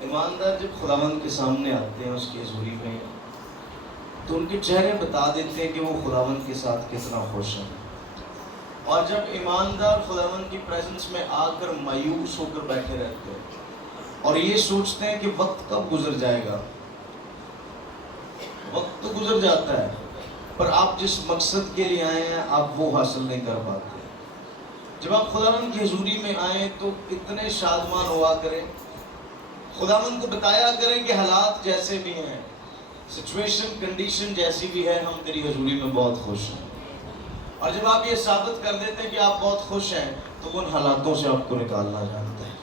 ایماندار جب خداوند کے سامنے آتے ہیں اس کی حضوری میں تو ان کے چہرے بتا دیتے ہیں کہ وہ خداوند کے ساتھ کتنا خوش ہیں. اور جب ایماندار خداوند کی پریزنس میں آ کر مایوس ہو کر بیٹھے رہتے ہیں اور یہ سوچتے ہیں کہ وقت کب گزر جائے گا. وقت تو گزر جاتا ہے پر آپ جس مقصد کے لیے آئے ہیں آپ وہ حاصل نہیں کر پاتے. جب آپ خداوند کی حضوری میں آئیں تو اتنے شادمان ہوا کریں, خداوند کو بتایا کریں کہ حالات جیسے بھی ہیں, سچویشن کنڈیشن جیسی بھی ہے, ہم تیری حضوری میں بہت خوش ہیں. اور جب آپ یہ ثابت کر دیتے ہیں کہ آپ بہت خوش ہیں تو ان حالاتوں سے آپ کو نکالنا جانتا ہے.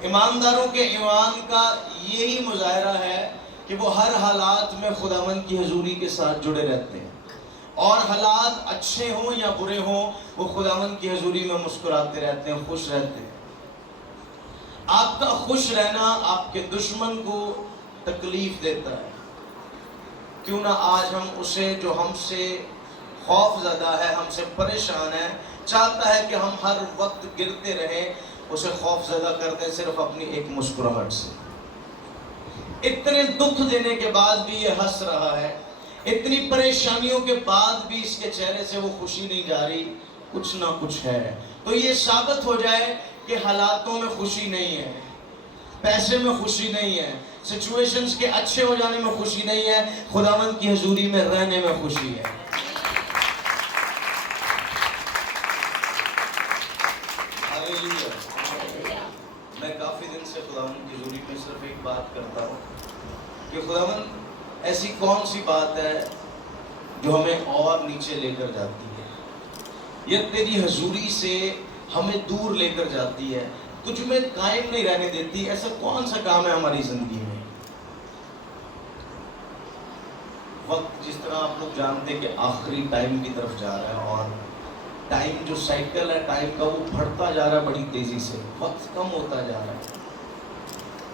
ایمانداروں کے ایمان کا یہی مظاہرہ ہے کہ وہ ہر حالات میں خداوند کی حضوری کے ساتھ جڑے رہتے ہیں, اور حالات اچھے ہوں یا برے ہوں وہ خداوند کی حضوری میں مسکراتے رہتے ہیں, خوش رہتے ہیں. آپ کا خوش رہنا آپ کے دشمن کو تکلیف دیتا ہے. کیوں نہ آج ہم اسے جو ہم سے خوف زدہ ہے, ہم سے پریشان ہے, چاہتا ہے کہ ہم ہر وقت گرتے رہیں, اسے خوف زدہ کر دیں صرف اپنی ایک مسکراہٹ سے. اتنے دکھ دینے کے بعد بھی یہ ہنس رہا ہے, اتنی پریشانیوں کے بعد بھی اس کے چہرے سے وہ خوشی نہیں جا رہی, کچھ نہ کچھ ہے. تو یہ ثابت ہو جائے کہ حالاتوں میں خوشی نہیں ہے, پیسے میں خوشی نہیں ہے, سچویشنز کے اچھے ہو جانے میں خوشی نہیں ہے, خداوند کی حضوری میں رہنے میں خوشی ہے. میں کافی دن سے خداوند کی حضوری میں صرف ایک بات کرتا ہوں کہ خداوند ایسی کون سی بات ہے جو ہمیں اور نیچے لے کر جاتی ہے, یا تیری حضوری سے ہمیں دور لے کر جاتی ہے, تجھ میں قائم نہیں رہنے دیتی. ایسا کون سا کام ہے ہماری زندگی میں؟ وقت جس طرح آپ لوگ جانتے ہیں کہ آخری ٹائم کی طرف جا رہا ہے, اور ٹائم جو سائیکل ہے ٹائم کا وہ بڑھتا جا رہا ہے بڑی تیزی سے, وقت کم ہوتا جا رہا ہے.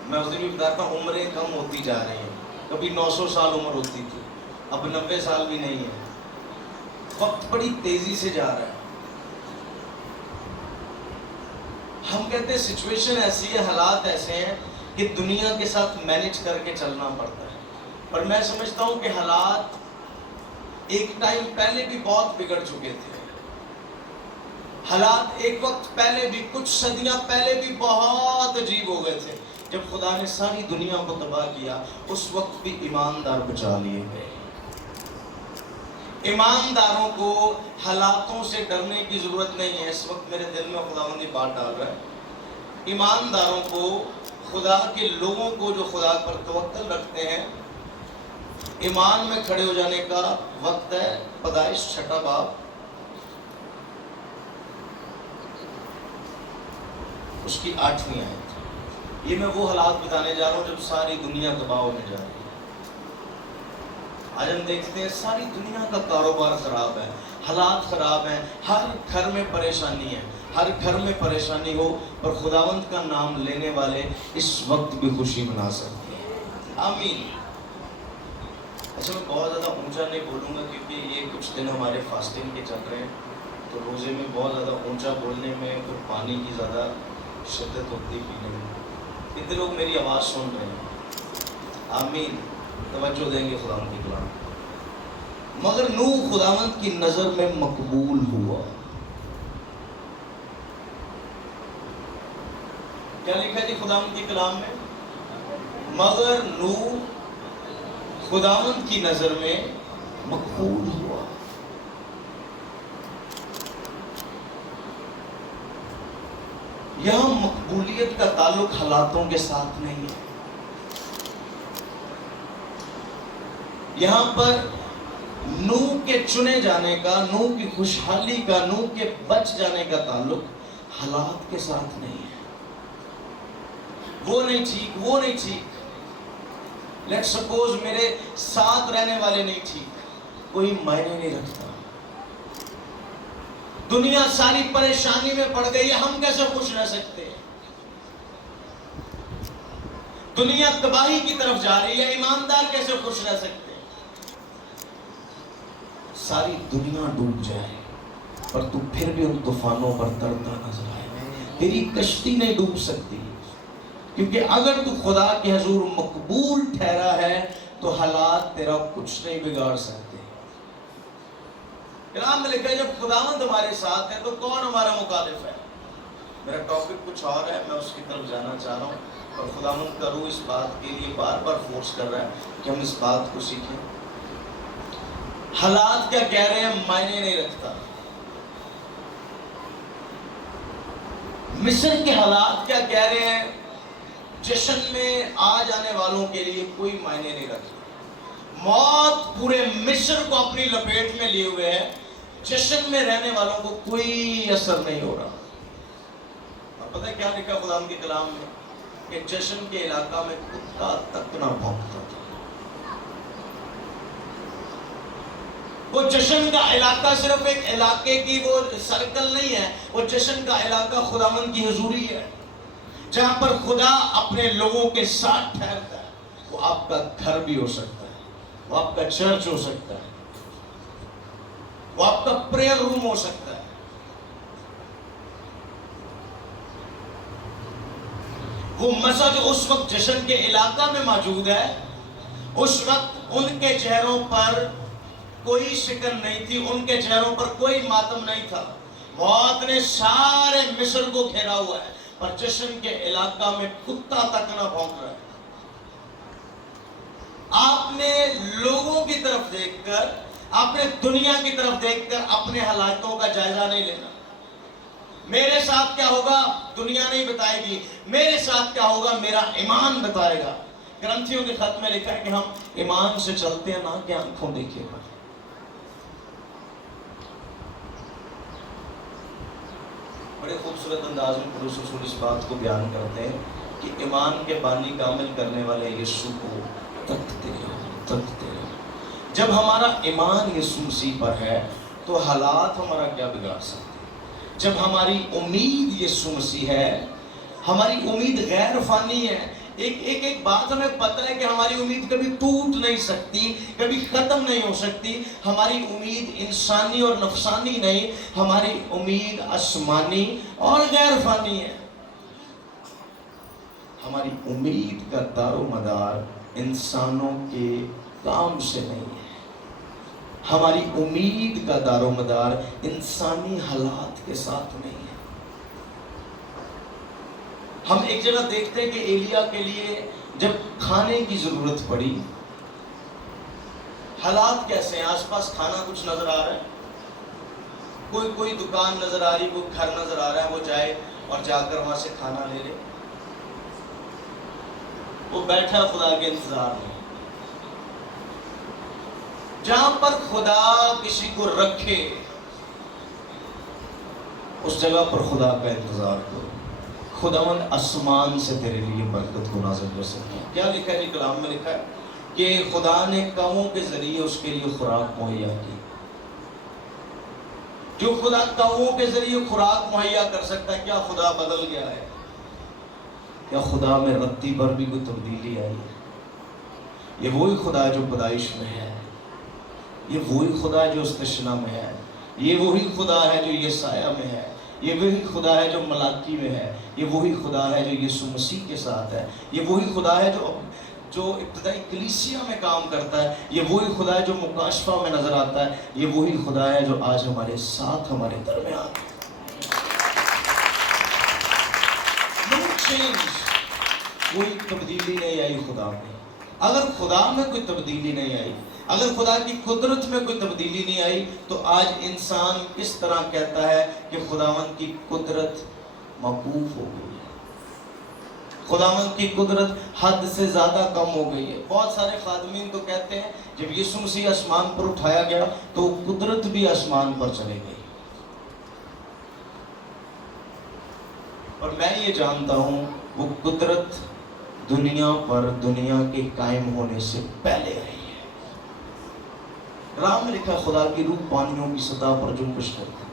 میں اس دن بھی بتاتا ہوں عمریں کم ہوتی جا رہی ہیں, کبھی 900 سال عمر ہوتی تھی, اب 90 سال بھی نہیں ہے. وقت بڑی تیزی سے جا رہا ہے. ہم کہتے ہیں سچویشن ایسی ہے, حالات ایسے ہیں کہ دنیا کے ساتھ مینج کر کے چلنا پڑتا ہے, پر میں سمجھتا ہوں کہ حالات ایک ٹائم پہلے بھی بہت بگڑ چکے تھے. حالات ایک وقت پہلے بھی, کچھ صدیاں پہلے بھی بہت عجیب ہو گئے تھے. جب خدا نے ساری دنیا کو تباہ کیا اس وقت بھی ایماندار بچا لیے گئے. ایمانداروں کو حالاتوں سے ڈرنے کی ضرورت نہیں ہے. اس وقت میرے دل میں خداوند یہ بات ڈال رہا ہے, ایمانداروں کو, خدا کے لوگوں کو جو خدا پر توکل رکھتے ہیں, ایمان میں کھڑے ہو جانے کا وقت ہے. پیدائش 6 باب اس کی 8ویں آیت. یہ میں وہ حالات بتانے جا رہا ہوں جب ساری دنیا تباہ ہونے جا رہی ہے. آج ہم دیکھتے ہیں ساری دنیا کا کاروبار خراب ہے, حالات خراب ہیں, ہر گھر میں پریشانی ہے, ہر گھر میں پریشانی ہو, پر خداوند کا نام لینے والے اس وقت بھی خوشی منا سکتے ہیں. آمین. اچھا میں بہت زیادہ اونچا نہیں بولوں گا کیونکہ یہ کچھ دن ہمارے فاسٹنگ کے چل رہے ہیں, تو روزے میں بہت زیادہ اونچا بولنے میں پھر پانی کی زیادہ شدت ہوتی پینے میں. کتنے لوگ میری آواز سن رہے ہیں؟ آمین. توجہ دیں گے خداوند کی کلام. مگر نوح خداوند کی نظر میں مقبول ہوا. کیا لکھا ہے جی خداوند کی کلام میں؟ مگر نوح خداوند کی نظر میں مقبول ہوا. یہاں مقبولیت کا تعلق حالاتوں کے ساتھ نہیں ہے. یہاں پر نوح کے چنے جانے کا, نوح کی خوشحالی کا, نوح کے بچ جانے کا تعلق حالات کے ساتھ نہیں ہے. وہ نہیں ٹھیک, وہ نہیں ٹھیک. لیٹ سپوز میرے ساتھ رہنے والے نہیں ٹھیک, کوئی معنی نہیں رکھتا. دنیا ساری پریشانی میں پڑ گئی ہے, ہم کیسے خوش رہ سکتے ہیں؟ دنیا تباہی کی طرف جا رہی ہے, ایماندار کیسے خوش رہ سکتے ہیں؟ ساری دنیا ڈوب جائے پر تو پھر بھی ان طوفانوں پر ترتا نظر آئے. تیری کشتی نہیں ڈوب سکتی, क्योंकि अगर तू खुदा के हुजूर मकबूल ठहरा है तो हालात तेरा कुछ नहीं बिगाड़ सकते। कलाम में लिखा है जब खुदावंद हमारे साथ है तो कौन हमारा मुखालिफ है। मेरा टॉपिक कुछ और है, मैं उसकी तरफ जाना चाह रहा हूँ और खुदावंद का रूह इस बात के लिए बार बार फोर्स कर रहा है कि हम इस बात को सीखें। हालात क्या कह रहे हैं मायने नहीं रखता। मिस्र के हालात क्या कह रहे हैं जश्न में आ जाने वालों के लिए कोई मायने नहीं रखता। मौत पूरे मिस्र को अपनी लपेट में लिए हुए है, जश्न में रहने वालों को कोई असर नहीं हो रहा। और पता है क्या लिखा खुदा के कलाम में कि जश्न के इलाका में कुत्ता तक ना भौंकता था। वो जश्न का इलाका सिर्फ एक इलाके की वो सर्कल नहीं है, वो जश्न का इलाका खुदावंद की हुजूरी है, जहां पर खुदा अपने लोगों के साथ ठहरता है। वो आपका घर भी हो सकता है, वो आपका चर्च हो सकता है, वो आपका प्रेयर रूम हो सकता है। वो मसा जो उस वक्त जश्न के इलाका में मौजूद है, उस वक्त उनके चेहरों पर कोई शिकन नहीं थी, उनके चेहरों पर कोई मातम नहीं था। मौत ने सारे मिस्र को घेरा हुआ है, पर जश्न के इलाका में कुत्ता तक ना भौंक रहा है। आपने लोगों की तरफ देखकर, आपने दुनिया की तरफ देखकर अपने हालातों का जायजा नहीं लेना। मेरे साथ क्या होगा दुनिया नहीं बताएगी, मेरे साथ क्या होगा मेरा ईमान बताएगा। ग्रंथियों के खत में लिखा है कि हम ईमान से चलते हैं, ना कि आंखों देखे हुए। बड़े खूबसूरत अंदाज में पुरुष रसूल इस बात को बयान करते हैं कि ईमान के बानी कामिल करने वाले यीशु को तकते रहो। जब हमारा ईमान यीशु मसीह पर है तो हालात हमारा क्या बिगाड़ सकते। जब हमारी उम्मीद यीशु मसीह है, हमारी उम्मीद गैर फानी है। एक बात हमें पता है कि हमारी उम्मीद कभी टूट नहीं सकती, कभी खत्म नहीं हो सकती। हमारी उम्मीद इंसानी और नफसानी नहीं, हमारी उम्मीद आसमानी और गैर फानी है। हमारी उम्मीद का दारोमदार इंसानों के काम से नहीं है, हमारी उम्मीद का दारोमदार इंसानी हालात के साथ नहीं है। हम एक जगह देखते हैं कि एलिया के लिए जब खाने की जरूरत पड़ी, हालात कैसे हैं, आसपास खाना कुछ नजर आ रहा है, कोई दुकान नजर आ रही, कोई घर नजर आ रहा है, वो जाए और जाकर वहां से खाना ले ले। वो बैठा खुदा के इंतजार में। जहां पर खुदा किसी को रखे उस जगह पर खुदा का इंतजार करो। खुदावंद आसमान से तेरे लिए बरकत को नाज़िल कर सकते हैं। क्या लिखा है कलाम में, लिखा है कि खुदा ने कौमों के जरिए उसके लिए खुराक मुहैया की। जो खुदा कौमों के जरिए खुराक मुहैया कर सकता है, क्या खुदा बदल गया है? क्या खुदा में रत्ती पर भी कोई तब्दीली आई है? ये वही खुदा जो पैदाइश में है, ये वही खुदा जो इस्तिशना में है, ये वही खुदा है जो यसाया में है, ये वही खुदा है जो मलाकी में है, ये वही खुदा है जो यीशु मसीह के साथ है, ये वही खुदा है जो इब्तिदाई कलीसिया में काम करता है, ये वही खुदा है जो मुकाशफा में नजर आता है, ये वही खुदा है जो आज हमारे साथ हमारे दरमियान। कोई तब्दीली नहीं आई खुदा में। अगर खुदा में कोई तब्दीली नहीं आई, अगर खुदा की कुदरत में कोई तब्दीली नहीं आई, तो आज इंसान किस तरह कहता है कि खुदावंद की कुदरत मौकूफ हो गई है, खुदावंद की कुदरत हद से ज़्यादा कम हो गई है। बहुत सारे खादमीन तो कहते हैं जब यीशु मसीह आसमान पर उठाया गया तो कुदरत भी आसमान पर चले गई। और मैं ये जानता हूँ वो कुदरत दुनिया पर, दुनिया के कायम होने से पहले आई है। राम में लिखा खुदा की रूह पानियों की सतह पर जुम्बिश करती है।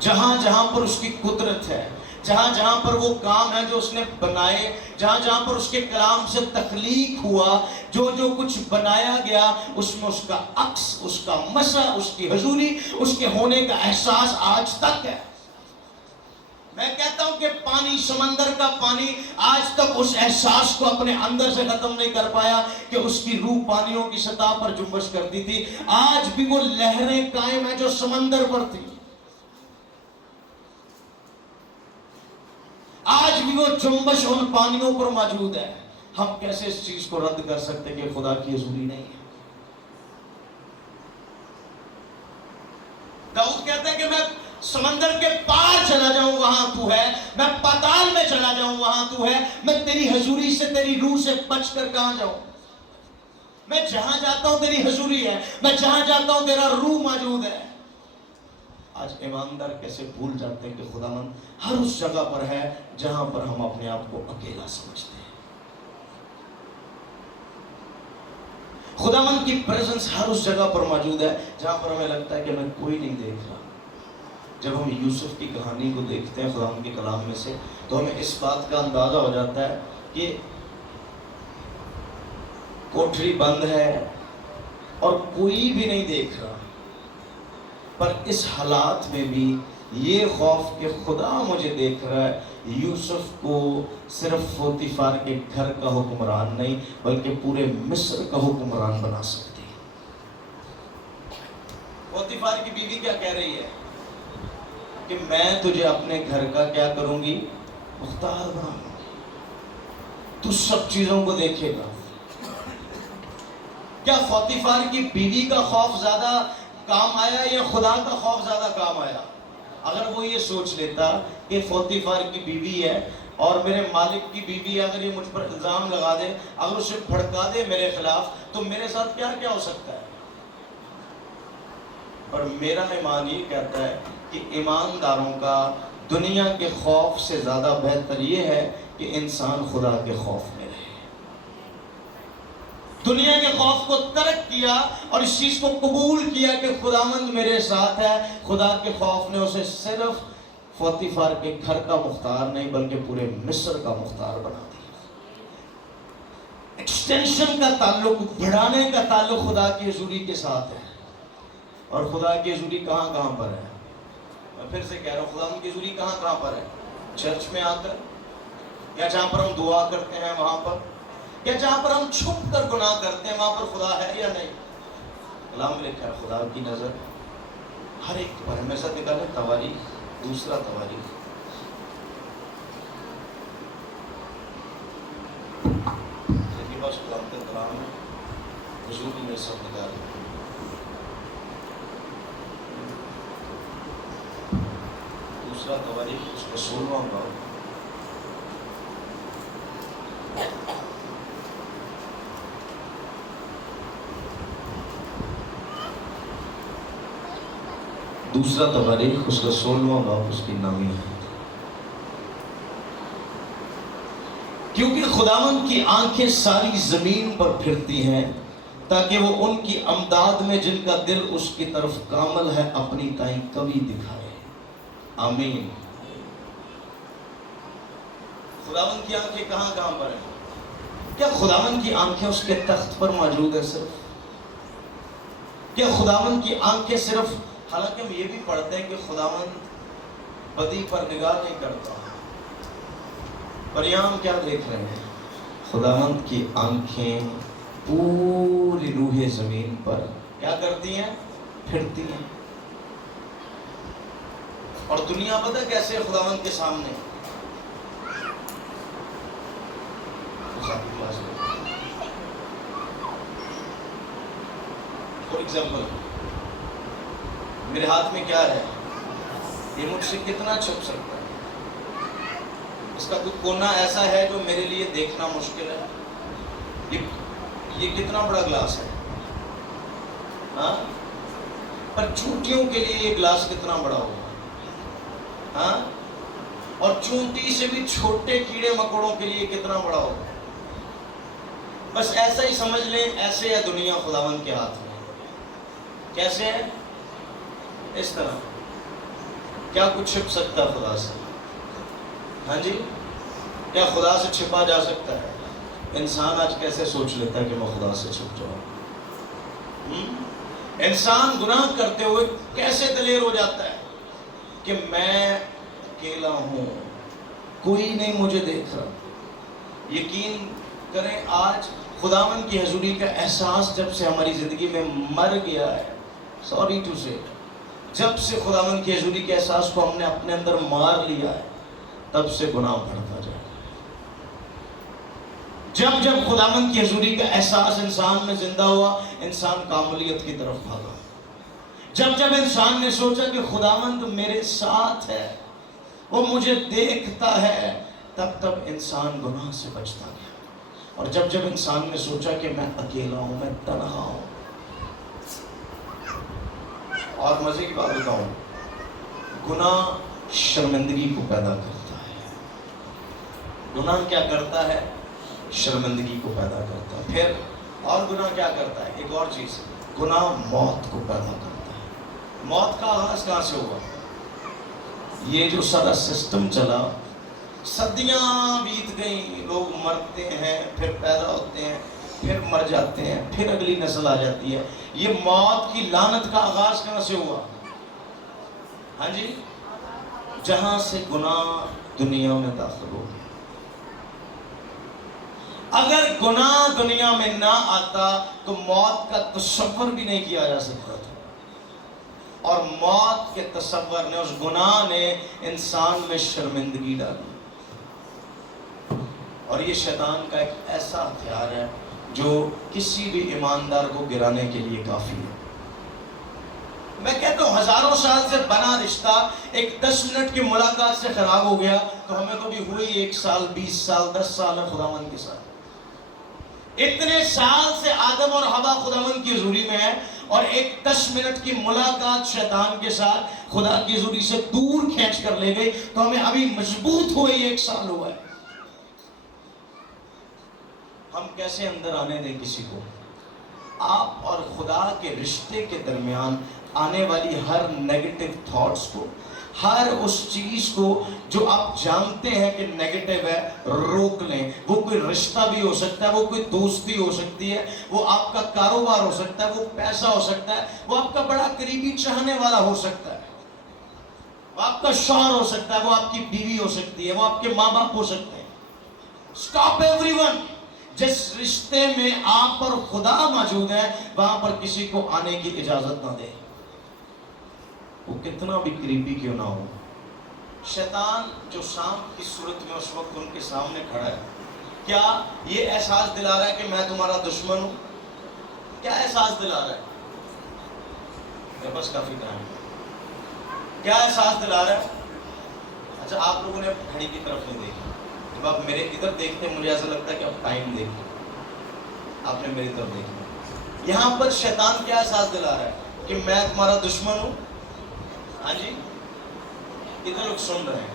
जहां जहां पर उसकी कुदरत है, जहां जहां पर वो काम है जो उसने बनाए, जहां जहां पर उसके कलाम से तख्लीक हुआ, जो जो कुछ बनाया गया उसमें उसका अक्स, उसका मसा, उसकी हजूरी, उसके होने का एहसास आज तक है। میں کہتا ہوں کہ پانی، سمندر کا پانی آج تک اس احساس کو اپنے اندر سے ختم نہیں کر پایا کہ اس کی روح پانیوں کی سطح پر جنبش کرتی تھی. آج بھی وہ لہریں قائم ہیں جو سمندر پر تھی. آج بھی وہ جنبش ان پانیوں پر موجود ہے. ہم کیسے اس چیز کو رد کر سکتے کہ خدا کی حضوری نہیں ہے؟ داؤد کہتا ہے کہ میں سمندر کے پار چلا جاؤں وہاں تو ہے، میں پاتال میں چلا جاؤں وہاں تو ہے، میں تیری حضوری سے، تیری روح سے بچ کر کہاں جاؤں؟ میں جہاں جاتا ہوں تیری حضوری ہے، میں جہاں جاتا ہوں تیرا روح موجود ہے. آج ایماندار کیسے بھول جاتے ہیں کہ خداوند ہر اس جگہ پر ہے جہاں پر ہم اپنے آپ کو اکیلا سمجھتے ہیں. خداوند کی پریزنس ہر اس جگہ پر موجود ہے جہاں پر ہمیں لگتا ہے کہ میں کوئی نہیں دیکھ رہا. جب ہم یوسف کی کہانی کو دیکھتے ہیں خداوند کے کلام میں سے تو ہمیں اس بات کا اندازہ ہو جاتا ہے کہ کوٹھری بند ہے اور کوئی بھی نہیں دیکھ رہا، پر اس حالات میں بھی یہ خوف کہ خدا مجھے دیکھ رہا ہے یوسف کو صرف پوتیفار کے گھر کا حکمران نہیں بلکہ پورے مصر کا حکمران بنا سکتی. پوتیفار کی بیوی کیا کہہ رہی ہے کہ میں تجھے اپنے گھر کا کیا کروں گی؟ مختار بناؤں گی، تو سب چیزوں کو دیکھے گا. کیا پوتیفار کی بیوی کا خوف زیادہ کام آیا یا خدا کا خوف زیادہ کام آیا؟ اگر وہ یہ سوچ لیتا کہ پوتیفار کی بیوی ہے اور میرے مالک کی بیوی ہے، اگر یہ مجھ پر الزام لگا دے، اگر اسے بھڑکا دے میرے خلاف، تو میرے ساتھ کیا کیا ہو سکتا ہے. پر میرا ایمان یہ کہتا ہے کہ ایمانداروں کا دنیا کے خوف سے زیادہ بہتر یہ ہے کہ انسان خدا کے خوف میں رہے. دنیا کے خوف کو ترک کیا اور اس چیز کو قبول کیا کہ خداوند میرے ساتھ ہے. خدا کے خوف نے اسے صرف پوتیفار کے گھر کا مختار نہیں بلکہ پورے مصر کا مختار بنا دیا. ایکسٹینشن کا تعلق، بڑھانے کا تعلق خدا کی حضوری کے ساتھ ہے. اور خدا کی حضوری کہاں کہاں پر ہے؟ میں پھر سے کہہ رہا ہوں، خدا کی حضوری کہاں کہاں پر ہے؟ چرچ میں آ کر، یا جہاں پر ہم دعا کرتے ہیں وہاں پر، یا جہاں پر ہم چھپ کر گناہ کرتے ہیں وہاں پر خدا ہے یا نہیں؟ کلام میں لکھا ہے خدا کی نظر ہر ایک پر ہے. میں ساتھ نکالیں تواریخ، دوسرا تواریخ، بس خدا کے کلام میں حضور کی میرے ساتھ نکالیں. دوسرا تواریخ اس کا 16واں باب، دوسرا تواریخ اس کا 16واں باب، اس کی نامی ہے. کیونکہ خداوند کی آنکھیں ساری زمین پر پھرتی ہیں تاکہ وہ ان کی امداد میں جن کا دل اس کی طرف کامل ہے اپنی تائیں کبھی دکھائے. آمین. خداوند کی آنکھیں کہاں کہاں پر ہیں؟ کیا خداوند کی آنکھیں اس کے تخت پر موجود ہے صرف؟ کیا خداوند کی آنکھیں صرف، حالانکہ ہم یہ بھی پڑھتے ہیں کہ خداوند بدی پر نگاہ نہیں کرتا، پر یہاں ہم کیا دیکھ رہے ہیں؟ خداوند کی آنکھیں پوری روح زمین پر کیا کرتی ہیں؟ پھرتی ہیں. اور دنیا پتہ کیسے ہے خداوند کے سامنے؟ فور ایگزامپل، میرے ہاتھ میں کیا ہے؟ یہ مجھ سے کتنا چھپ سکتا ہے؟ اس کا کوئی کونا ایسا ہے جو میرے لیے دیکھنا مشکل ہے؟ یہ کتنا بڑا گلاس ہے؟ ہاں، پر چونٹیوں کے لیے یہ گلاس کتنا بڑا ہوگا؟ ہاں، اور چونٹی سے بھی چھوٹے کیڑے مکوڑوں کے لیے کتنا بڑا ہوگا؟ بس ایسا ہی سمجھ لیں، ایسے ہے دنیا خداوند کے ہاتھ میں. کیسے ہے؟ اس طرح. کیا کچھ چھپ سکتا ہے خدا سے؟ ہاں جی، کیا خدا سے چھپا جا سکتا ہے؟ انسان آج کیسے سوچ لیتا ہے کہ میں خدا سے چھپ جاؤں؟ انسان گناہ کرتے ہوئے کیسے دلیر ہو جاتا ہے کہ میں अकेला हूँ, कोई नहीं मुझे देख रहा। यकीन करें आज खुदावन की हजूरी का एहसास जब से हमारी ज़िंदगी में मर गया है, सॉरी टू से, जब से खुदावन की हजूरी के एहसास को हमने अपने अंदर मार लिया है, तब से गुनाह बढ़ता जाए। जब जब खुदावन की हजूरी का एहसास इंसान में जिंदा हुआ, इंसान कामलियत की तरफ भागा। जब जब इंसान ने सोचा कि खुदावन तो मेरे साथ है, वो मुझे देखता है, तब तब इंसान गुनाह से बचता गया। और जब जब इंसान ने सोचा कि मैं अकेला हूं, मैं तन्हा हूं, और मजे की बात बताऊं, गुनाह शर्मिंदगी को पैदा करता है। गुनाह क्या करता है? शर्मिंदगी को पैदा करता है। फिर और गुनाह क्या करता है? एक और चीज, गुनाह मौत को पैदा करता है। मौत का आगाज कहां से हुआ? ये जो सारा सिस्टम चला, सदियां बीत गई, लोग मरते हैं, फिर पैदा होते हैं, फिर मर जाते हैं, फिर अगली नस्ल आ जाती है। ये मौत की लानत का आगाज कहां से हुआ? हाँ जी, जहां से गुनाह दुनिया में दाखिल हो गया। अगर गुनाह दुनिया में ना आता तो मौत का तसव्वुर भी नहीं किया जा सकता था, और मौत के तसव्वुर ने, उस गुनाह ने इंसान में शर्मिंदगी डाली। और ये शैतान का एक ऐसा हथियार है जो किसी भी ईमानदार को गिराने के लिए काफी है। मैं कहता हूँ हजारों साल से बना रिश्ता एक 10 मिनट की मुलाकात से खराब हो गया, तो हमें तो भी हुई 1 साल, 20 साल, 10 साल है खुदावन के साथ। इतने साल से आदम और हवा खुदावन की हुजूरी में है, और एक 10 मिनट की मुलाकात शैतान के साथ खुदा की हुजूरी से दूर खींच कर ले गई, तो हमें अभी मजबूत हुए 1 साल हुआ है। हम कैसे अंदर आने दें किसी को? आप और खुदा के रिश्ते के दरमियान आने वाली हर नेगेटिव थॉट्स को, हर उस चीज को जो आप जानते हैं कि नेगेटिव है, रोक लें। वो कोई रिश्ता भी हो सकता है, वो कोई दोस्ती हो सकती है, वो आपका कारोबार हो सकता है, वो पैसा हो सकता है, वो आपका बड़ा करीबी चाहने वाला हो सकता है, वो आपका शौहर हो सकता है, वो आपकी बीवी हो सकती है, वो आपके माँ बाप हो सकते हैं। Stop everyone. जिस रिश्ते में आप और खुदा मौजूद है, वहां पर किसी को आने की इजाजत ना दे, वो कितना भी करीबी क्यों ना हो। शैतान जो सांप की सूरत में उस वक्त उनके सामने खड़ा है, क्या ये एहसास दिला रहा है कि मैं तुम्हारा दुश्मन हूं? क्या एहसास दिला रहा है? मेरे पास काफी टाइम है। क्या एहसास दिला रहा है? अच्छा, आप लोगों ने घड़ी की तरफ नहीं देखी। जब आप मेरे इधर देखते हैं, मुझे ऐसा लगता है कि आप टाइम देखिए, आपने मेरी तरफ देखा। यहां पर शैतान क्या एहसास दिला रहा है कि मैं तुम्हारा दुश्मन हूं? हाँ जी, इधर लोग सुन रहे हैं,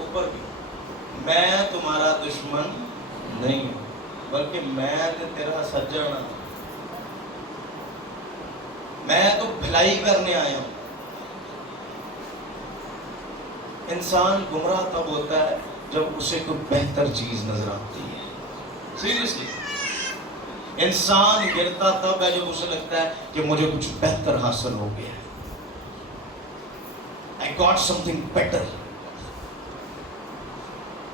ऊपर भी, मैं तुम्हारा दुश्मन नहीं हूं, बल्कि मैं तो तेरा सज्जन हूं, मैं तो भलाई करने आया हूं। इंसान गुमराह तब होता है जब उसे कोई बेहतर चीज नजर आती है। सीरियसली, इंसान गिरता तब है जब उसे लगता है कि मुझे कुछ बेहतर हासिल हो गया, I got something better।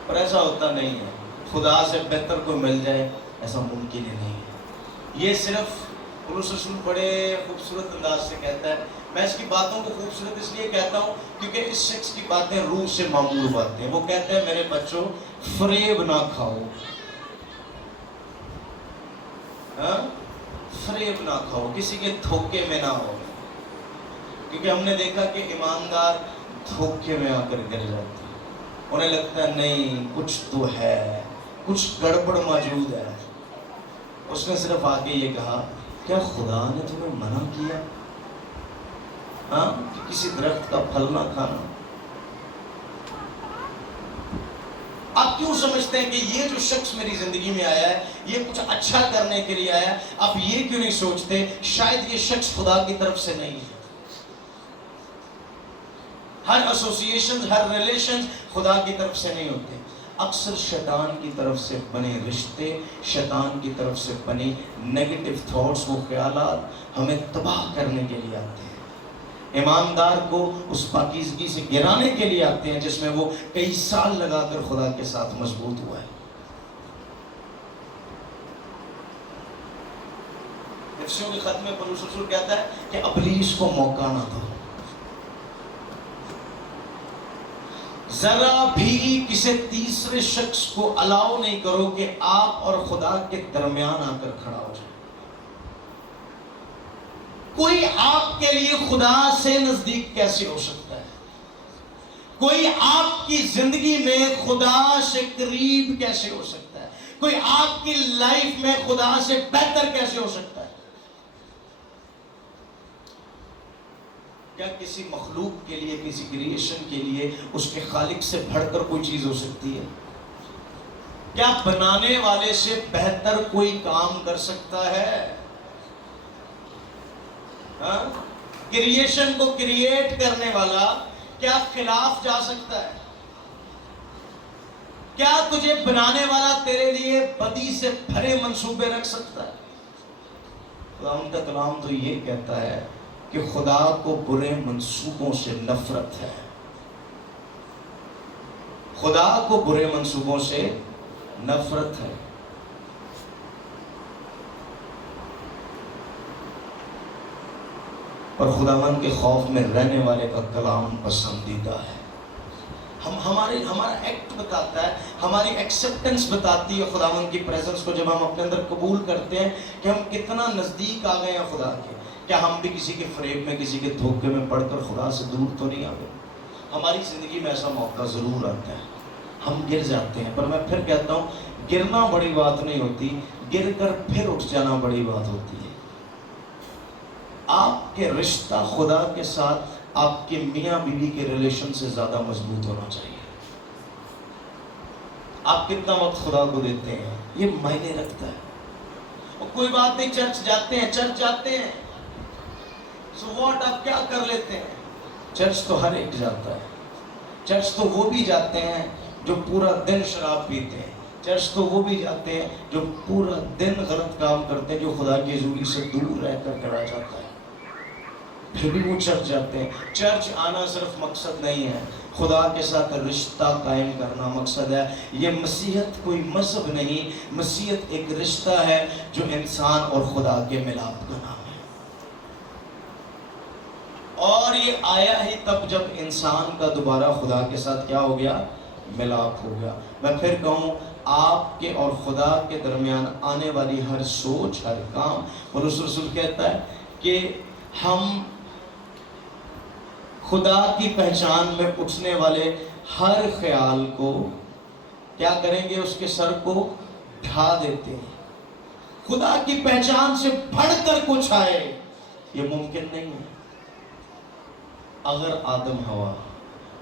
पर ऐसा होता नहीं है। खुदा से बेहतर कोई मिल जाए ऐसा मुमकिन ही नहीं है। ये सिर्फ पुरुष रसूल बड़े खूबसूरत अंदाज से कहता है। मैं इसकी बातों को खूबसूरत इसलिए कहता हूँ क्योंकि इस शख्स की बातें रूह से मामूल बातें हैं। वो कहते हैं, मेरे बच्चों फरेब ना खाओ, फरेब ना खाओ, किसी के धोखे में ना हो, क्योंकि हमने देखा कि ईमानदार धोखे में आकर गिर जाते हैं। उन्हें लगता है नहीं, कुछ तो है, कुछ गड़बड़ मौजूद है। उसने सिर्फ आके ये कहा, क्या खुदा ने तुम्हें मना किया कि किसी दरख्त का फल ना खाना? आप क्यों समझते हैं कि ये जो शख्स मेरी जिंदगी में आया है ये कुछ अच्छा करने के लिए आया? आप ये क्यों नहीं सोचते शायद ये शख्स खुदा की तरफ से नहीं है? हर एसोसिएशन, हर रिलेशन खुदा की तरफ से नहीं होते। अक्सर शैतान की तरफ से बने रिश्ते, शैतान की तरफ से बने नेगेटिव थॉट्स, वो ख्यालात हमें तबाह करने के लिए आते हैं। ایماندار کو اس پاکیزگی سے گرانے کے لیے آتے ہیں جس میں وہ کئی سال لگا کر خدا کے ساتھ مضبوط ہوا ہے۔ افسیوں کے خط میں پولس رسول کہتا ہے کہ ابلیس کو موقع نہ دو، ذرا بھی کسی تیسرے شخص کو الاؤ نہیں کرو کہ آپ اور خدا کے درمیان آ کر کھڑا ہو جائے۔ کوئی آپ کے لیے خدا سے نزدیک کیسے ہو سکتا ہے؟ کوئی آپ کی زندگی میں خدا سے قریب کیسے ہو سکتا ہے؟ کوئی آپ کی لائف میں خدا سے بہتر کیسے ہو سکتا ہے؟ کیا کسی مخلوق کے لیے، کسی کریشن کے لیے اس کے خالق سے بڑھ کر کوئی چیز ہو سکتی ہے؟ کیا بنانے والے سے بہتر کوئی کام کر سکتا ہے؟ کریشن کو کریٹ کرنے والا کیا خلاف جا سکتا ہے؟ کیا تجھے بنانے والا تیرے لیے بدی سے بھرے منصوبے رکھ سکتا ہے؟ خداوند کا کلام تو یہ کہتا ہے کہ خدا کو برے منصوبوں سے نفرت ہے۔ خدا کو برے منصوبوں سے نفرت ہے۔ اور خداوند کے خوف میں رہنے والے کا کلام پسندیدہ ہے۔ ہمارا ایکٹ بتاتا ہے، ہماری ایکسپٹنس بتاتی ہے خداوند کی پریزنس کو جب ہم اپنے اندر قبول کرتے ہیں کہ ہم کتنا نزدیک آ گئے ہیں خدا کے۔ کیا ہم بھی کسی کے فریب میں، کسی کے دھوکے میں پڑھ کر خدا سے دور تو نہیں آ گئے؟ ہماری زندگی میں ایسا موقع ضرور آتا ہے، ہم گر جاتے ہیں، پر میں پھر کہتا ہوں گرنا بڑی بات نہیں ہوتی، گر کر پھر اٹھ جانا بڑی بات ہوتی ہے۔ آپ کے رشتہ خدا کے ساتھ آپ کے میاں بیوی کے ریلیشن سے زیادہ مضبوط ہونا چاہیے۔ آپ کتنا وقت خدا کو دیتے ہیں یہ معنی رکھتا ہے۔ اور کوئی بات نہیں، چرچ جاتے ہیں سو واٹ، آپ کیا کر لیتے ہیں؟ چرچ تو ہر ایک جاتا ہے۔ چرچ تو وہ بھی جاتے ہیں جو پورا دن شراب پیتے ہیں، چرچ تو وہ بھی جاتے ہیں جو پورا دن غلط کام کرتے ہیں، جو خدا کی حضوری سے دور رہ کر کرا جاتا ہے، پھر بھی وہ چرچ جاتے ہیں۔ چرچ آنا صرف مقصد نہیں ہے، خدا کے ساتھ رشتہ قائم کرنا مقصد ہے۔ یہ مسیحیت کوئی مذہب نہیں، مسیحیت ایک رشتہ ہے جو انسان اور خدا کے ملاپ کا نام ہے۔ اور یہ آیا ہی تب جب انسان کا دوبارہ خدا کے ساتھ کیا ہو گیا؟ ملاپ ہو گیا۔ میں پھر کہوں، آپ کے اور خدا کے درمیان آنے والی ہر سوچ، ہر کام، پولس رسول کہتا ہے کہ ہم خدا کی پہچان میں اٹھنے والے ہر خیال کو کیا کریں گے؟ اس کے سر کو ڈھا دیتے ہیں۔ خدا کی پہچان سے بڑھ کر کچھ آئے یہ ممکن نہیں ہے۔ اگر آدم حوا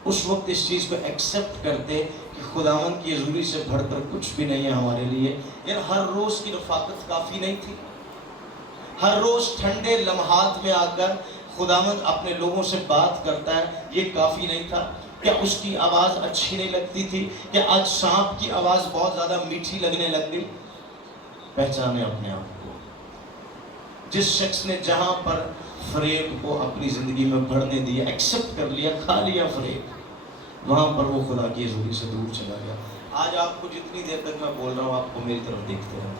اس وقت اس چیز کو ایکسپٹ کرتے کہ خداوند کی حضوری سے بڑھ کر کچھ بھی نہیں ہے ہمارے لیے، یار ہر روز کی رفاقت کافی نہیں تھی؟ ہر روز ٹھنڈے لمحات میں آ کر خداوند اپنے لوگوں سے بات کرتا ہے، یہ کافی نہیں تھا؟ کیا اس کی آواز اچھی نہیں لگتی تھی؟ کیا آج سانپ کی آواز بہت زیادہ میٹھی لگنے لگ گئی؟ پہچانے اپنے آپ کو۔ جس شخص نے جہاں پر فریب کو اپنی زندگی میں بڑھنے دیا، ایکسپٹ کر لیا، کھا لیا فریب، وہاں پر وہ خدا کی حضوری سے دور چلا گیا۔ آج آپ کو جتنی دیر تک میں بول رہا ہوں آپ کو میری طرف دیکھتے رہنا۔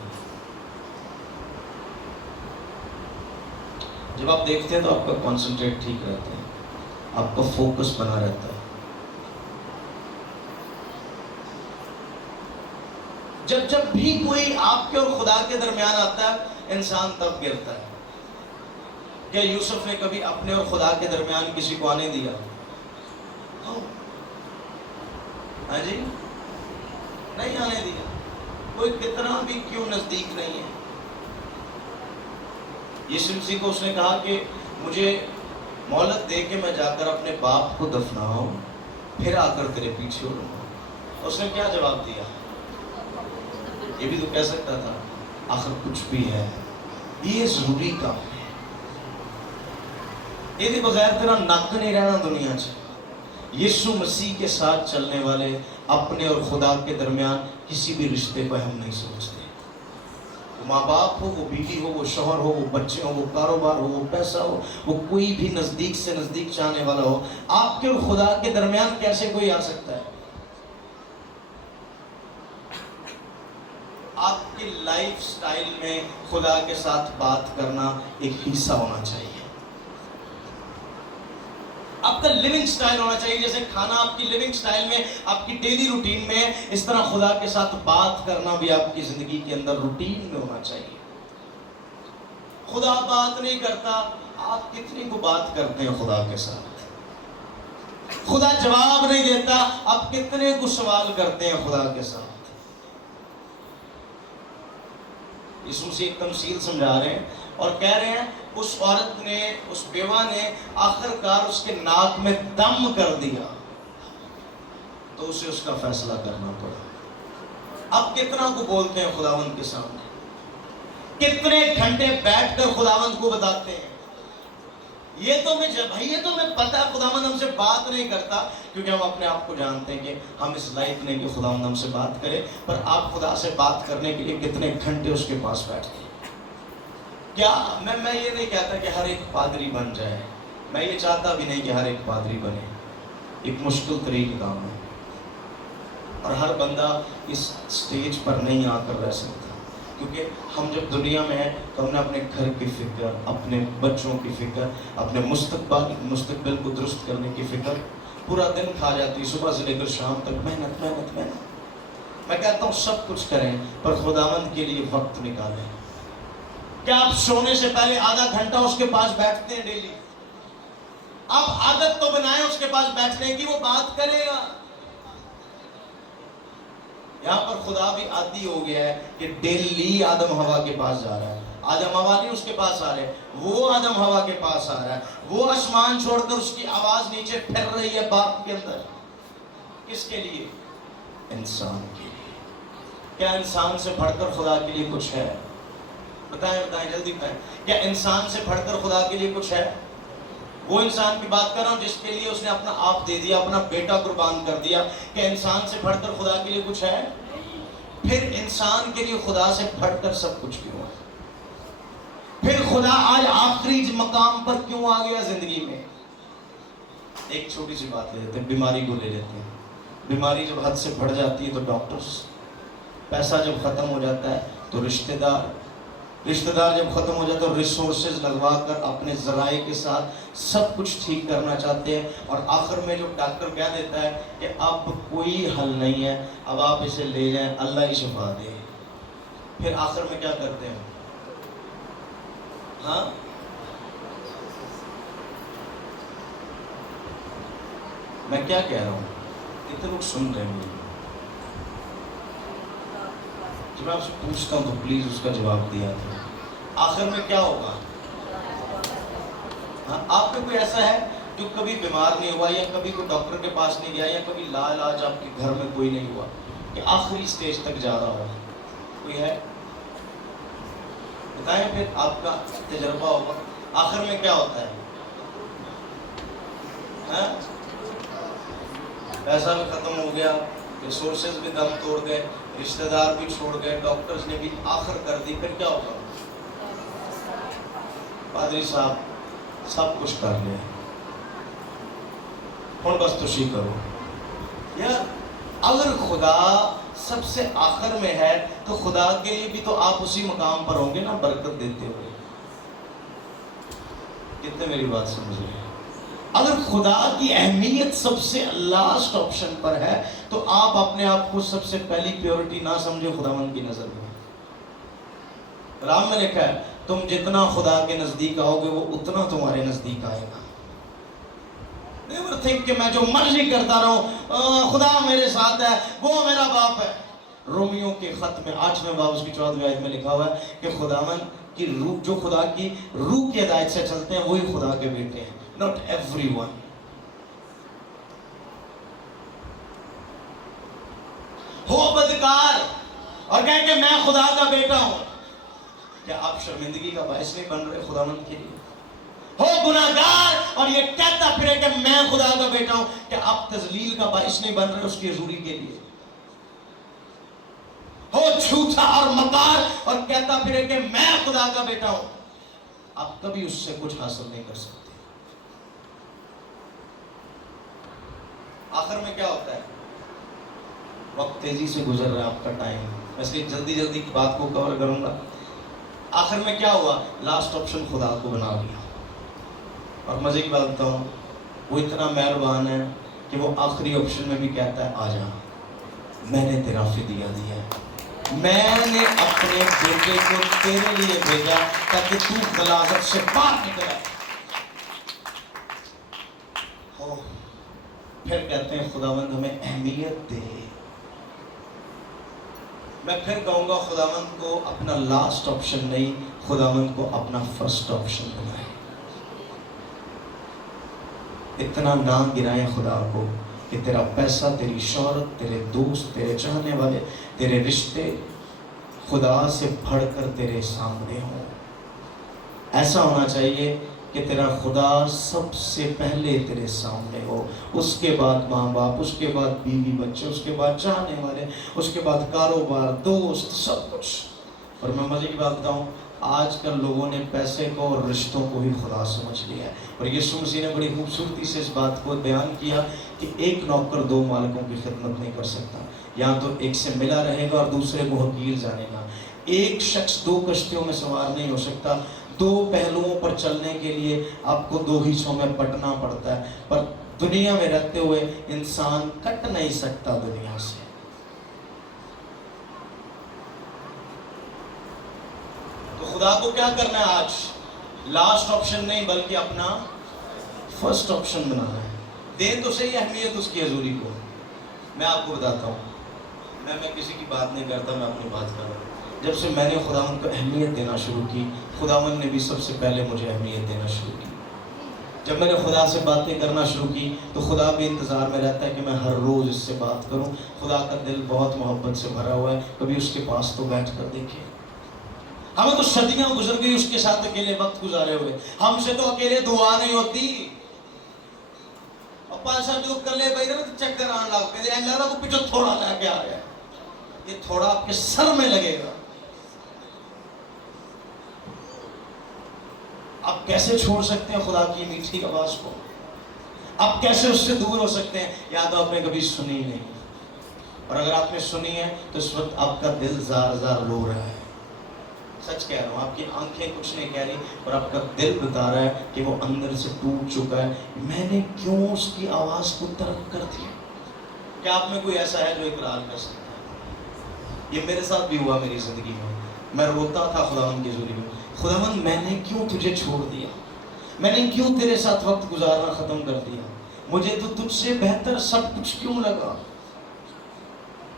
جب آپ دیکھتے ہیں تو آپ کا کانسنٹریٹ ٹھیک رہتا ہے، آپ کا فوکس بنا رہتا ہے۔ جب بھی کوئی آپ کے اور خدا کے درمیان آتا ہے انسان تب گرتا ہے۔ کیا یوسف نے کبھی اپنے اور خدا کے درمیان کسی کو آنے دیا؟ ہاں جی، نہیں آنے دیا۔ کوئی کتنا بھی کیوں نزدیک نہیں ہے۔ یسوع مسیح کو اس نے کہا کہ مجھے مہلت دے کے میں جا کر اپنے باپ کو دفناؤں، پھر آ کر تیرے پیچھے اڑوں۔ اس نے کیا جواب دیا؟ یہ بھی تو کہہ سکتا تھا آخر کچھ بھی ہے، یہ ضروری کام ہے، یہ بغیر تیرا نک نہیں رہنا دنیا سے۔ یسوع مسیح کے ساتھ چلنے والے اپنے اور خدا کے درمیان کسی بھی رشتے کو ہم نہیں سمجھتے۔ माँ बाप हो, वो बीवी हो, वो शौहर हो, वो बच्चे हो, वो कारोबार हो, वो पैसा हो, वो कोई भी नजदीक से नजदीक चाहने वाला हो, आपके और खुदा के दरमियान कैसे कोई आ सकता है? आपकी लाइफ स्टाइल में खुदा के साथ बात करना एक हिस्सा होना चाहिए। आपका लिविंग स्टाइल होना चाहिए। जैसे खाना आपकी लिविंग स्टाइल में, आपकी डेली रूटीन में, इस तरह खुदा के साथ बात करना भी आपकी जिंदगी के अंदर रूटीन में होना चाहिए। खुदा बात नहीं करता, आप कितने को बात करते हैं खुदा के साथ? खुदा जवाब नहीं देता, आप कितने को सवाल करते हैं खुदा के साथ? यीशु से एक तमसील समझा रहे हैं और कह रहे हैं उस औरत ने, उस बेवा ने आखिरकार उसके नाक में दम कर दिया तो उसे उसका फैसला करना पड़ा। अब कितना को बोलते हैं खुदावंद के सामने, कितने घंटे बैठकर खुदावंद को बताते हैं ये तो मैं पता है खुदावंद हमसे बात नहीं करता, क्योंकि हम अपने आप को जानते हैं कि हम इस लायक नहीं कि खुदावंद हमसे बात करे। पर आप खुदा से बात करने के लिए कितने घंटे उसके पास बैठते हैं? क्या मैं ये नहीं कहता कि हर एक पादरी बन जाए, मैं ये चाहता भी नहीं कि हर एक पादरी बने, एक मुश्किल तरीन काम है और हर बंदा इस स्टेज पर नहीं आकर रह सकता। क्योंकि हम जब दुनिया में हैं तो हमने अपने घर की फिक्र, अपने बच्चों की फिक्र, अपने मुस्तकबिल को दुरुस्त करने की फिक्र पूरा दिन खा जाती है, सुबह से लेकर शाम तक मेहनत मेहनत मेहनत। मैं कहता हूँ सब कुछ करें पर खुदावंद के लिए वक्त निकालें। क्या आप सोने से पहले आधा घंटा उसके पास बैठते हैं डेली? आप आदत तो बनाएं उसके पास बैठने की, वो बात करेगा। यहाँ पर खुदा भी आदी हो गया है कि डेली आदम हवा के पास जा रहा है। आदम हवा नहीं उसके पास आ रहे, वो आदम हवा के पास आ रहा है। वो आसमान छोड़कर उसकी आवाज नीचे फिर रही है बाप के अंदर। किसके लिए? इंसान के लिए। क्या इंसान से बढ़कर खुदा के लिए कुछ है? बताएं जल्दी बताएं, क्या इंसान से बढ़कर खुदा के लिए कुछ है? वो इंसान की बात कर रहा हूं जिसके लिए उसने अपना आप दे दिया, अपना बेटा कुर्बान कर दिया। क्या इंसान से बढ़कर खुदा के लिए कुछ है? फिर इंसान के लिए खुदा से बढ़कर सब कुछ क्यों है? फिर खुदा आज आखिरी मकाम पर क्यों आ गया जिंदगी में? एक छोटी सी बात ले लेते हैं, बीमारी को ले लेते हैं। बीमारी जब हद से बढ़ जाती है तो डॉक्टर्स, पैसा जब खत्म हो जाता है तो रिश्तेदार जब खत्म हो जाता है तो रिसोर्सेज लगवा कर अपने जराए के साथ सब कुछ ठीक करना चाहते हैं। और आखिर में जो डॉक्टर कह देता है कि अब कोई हल नहीं है, अब आप इसे ले जाएं, अल्लाह ही शिफा दे। फिर आखिर में क्या करते हैं? हाँ, मैं क्या कह रहा हूँ? इतने लोग सुन रहे हैं। जब मैं आपसे पूछता हूँ तो प्लीज उसका जवाब दिया था। आखिर में क्या होगा? हाँ, आप पे कोई ऐसा है जो कभी बीमार नहीं हुआ या कभी कोई डॉक्टर के पास नहीं गया या कभी लाइलाज आपके घर में कोई नहीं हुआ कि आखिरी स्टेज तक जा रहा हो? कोई है? बताएं, फिर आपका तजर्बा होगा। आखिर में क्या होता है? हाँ? पैसा भी खत्म हो गया, रिसोर्सेज भी दम तोड़ गए, रिश्तेदार भी छोड़ गए, डॉक्टर्स ने भी आखिर कर दी। फिर क्या होगा? पादरी साहब सब कुछ कर लिया, ਹੁਣ बस तुशी करो यार। अगर खुदा सबसे आखिर में है तो खुदा के लिए भी तो आप उसी मकाम पर होंगे ना, बरकत देते हुए। कितने मेरी बात समझ रहे हैं? अगर खुदा की अहमियत सबसे लास्ट ऑप्शन पर है तो आप अपने आप को सबसे पहली प्योरिटी ना समझे खुदावंद की नजर में। राम में लिखा है तुम जितना खुदा के नजदीक आओगे वो उतना तुम्हारे नजदीक आएगा। नेवर थिंक कि मैं जो मर्जी करता रहूं, खुदा मेरे साथ है, वो मेरा बाप है। रोमियो के खत में 8वें बाब उसकी 14वीं आयत में लिखा हुआ है कि खुदावंद की रूह, जो खुदा की रूह की हिदायत से चलते हैं वही खुदा के बेटे हैं। Not everyone. हो बदकार और कहे कि मैं खुदा का बेटा हूं, क्या आप शर्मिंदगी का बायस नहीं बन रहे खुदावंद के लिए? हो गुनाहगार और ये कहता फिरे कि मैं खुदा का बेटा हूं, क्या आप तजलील का बायस नहीं बन रहे उसकी हजूरी के लिए? हो झूठा और मकार और कहता फिरे कि मैं खुदा का बेटा हूं, आप कभी उससे कुछ हासिल नहीं कर सकते। आखिर में क्या होता है, वक्त तेजी से गुजर रहा है आपका टाइम, इसलिए जल्दी जल्दी की बात को कवर करूंगा। आखिर में क्या हुआ, लास्ट ऑप्शन खुदा को बना लिया। और मजे की बात बताऊं, वो इतना मेहरबान है कि वो आखिरी ऑप्शन में भी कहता है आजा, मैंने तेरा फिदिया दिया है, मैंने अपने बेटे को तेरे लिए भेजा ताकि तू गलाजत से बाहर निकल आए। हो फिर कहते हैं खुदावंद हमें अहमियत दे। मैं फिर कहूंगा खुदावंद को अपना लास्ट ऑप्शन नहीं, खुदावंद को अपना फर्स्ट ऑप्शन बनाए। इतना ना गिराए खुदा को कि तेरा पैसा, तेरी शौहरत, तेरे दोस्त, तेरे चाहने वाले, तेरे रिश्ते खुदा से बढ़कर तेरे सामने हों। ऐसा होना चाहिए कि तेरा खुदा सबसे पहले तेरे सामने हो, उसके बाद माँ बाप, उसके बाद बीवी बच्चे, उसके बाद चाहने वाले, उसके बाद कारोबार, दोस्त, सब कुछ। और मैं मजे की बात बताऊं, आजकल लोगों ने पैसे को और रिश्तों को ही खुदा समझ लिया है। और यीशु मसीह ने बड़ी खूबसूरती से इस बात को बयान किया कि एक नौकर दो मालिकों की खिदमत नहीं कर सकता, या तो एक से मिला रहेगा और दूसरे को हकीर जानेगा। एक शख्स दो कश्तियों में सवार नहीं हो सकता। दो पहलुओं पर चलने के लिए आपको दो हिस्सों में बंटना पड़ता है, पर दुनिया में रहते हुए इंसान कट नहीं सकता दुनिया से। तो खुदा को क्या करना है आज, लास्ट ऑप्शन नहीं बल्कि अपना फर्स्ट ऑप्शन बनाना है। दे तो सही अहमियत उसकी हजूरी को। मैं आपको बताता हूँ, मैं किसी की बात नहीं करता, मैं अपनी बात कर रहा हूँ। जब से मैंने खुदावंद को अहमियत देना शुरू की, खुदावंद ने भी सबसे पहले मुझे अहमियत देना शुरू की। जब मैंने खुदा से बातें करना शुरू की तो खुदा भी इंतज़ार में रहता है कि मैं हर रोज़ इससे बात करूं। खुदा का दिल बहुत मोहब्बत से भरा हुआ है, कभी उसके पास तो बैठ कर देखिए। हमें तो सदियां गुजर गई उसके साथ अकेले वक्त गुजारे हुए, हमसे तो अकेले दुआ नहीं होती। और 5 जो कर ले भाई ना तो चक्कर आने लग गए, लग रहा वो पीछे थोड़ा लेके आ गया, ये थोड़ा आपके सर में लगेगा। आप कैसे छोड़ सकते हैं खुदा की मीठी आवाज को, आप कैसे उससे दूर हो सकते हैं? या तो आपने कभी सुनी नहीं, और अगर आपने सुनी है तो इस वक्त आपका दिल जार जार रो रहा है। सच कह रहा हूँ, आपकी आंखें कुछ नहीं कह रही और आपका दिल बता रहा है कि वो अंदर से टूट चुका है। मैंने क्यों उसकी आवाज को तर्क कर दिया? क्या आप में कोई ऐसा है जो इकरार कर सकता है? ये मेरे साथ भी हुआ मेरी जिंदगी में। मैं रोता था खुदावंद की हज़ूरी में, खुदावंद मैंने क्यों तुझे छोड़ दिया, मैंने क्यों तेरे साथ वक्त गुजारना खत्म कर दिया, मुझे तो तुझसे बेहतर सब कुछ क्यों लगा।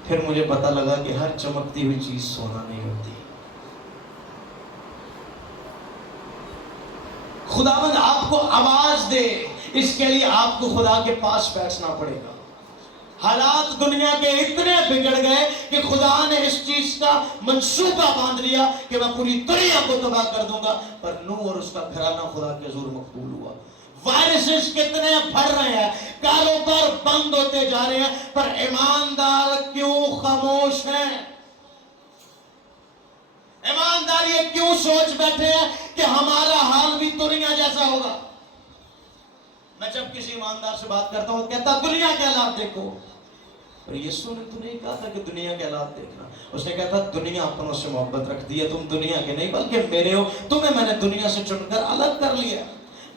फिर मुझे पता लगा कि हर चमकती हुई चीज सोना नहीं होती। खुदावंद आपको आवाज दे, इसके लिए आपको खुदा के पास बैठना पड़ेगा। हालात दुनिया के इतने बिगड़ गए कि खुदा ने इस चीज का मंसूबा बांध लिया कि मैं पूरी दुनिया को तबाह कर दूंगा, पर नूह और उसका घराना खुदा के हुजूर मकबूल हुआ। वायरसेस कितने बढ़ रहे हैं, कारोबार बंद होते जा रहे हैं, पर ईमानदार क्यों खामोश हैं? ईमानदार ये क्यों सोच बैठे हैं कि हमारा हाल भी दुनिया जैसा होगा? मैं जब किसी ईमानदार से बात करता हूं कहता दुनिया के हालात देखो, पर यीशु ने तो नहीं कहा था कि दुनिया के हालात देखना। उसने कहा था दुनिया अपनों से मोहब्बत रखती है, तुम दुनिया के नहीं बल्कि मेरे हो, तुम्हें मैंने दुनिया से चुनकर अलग कर लिया।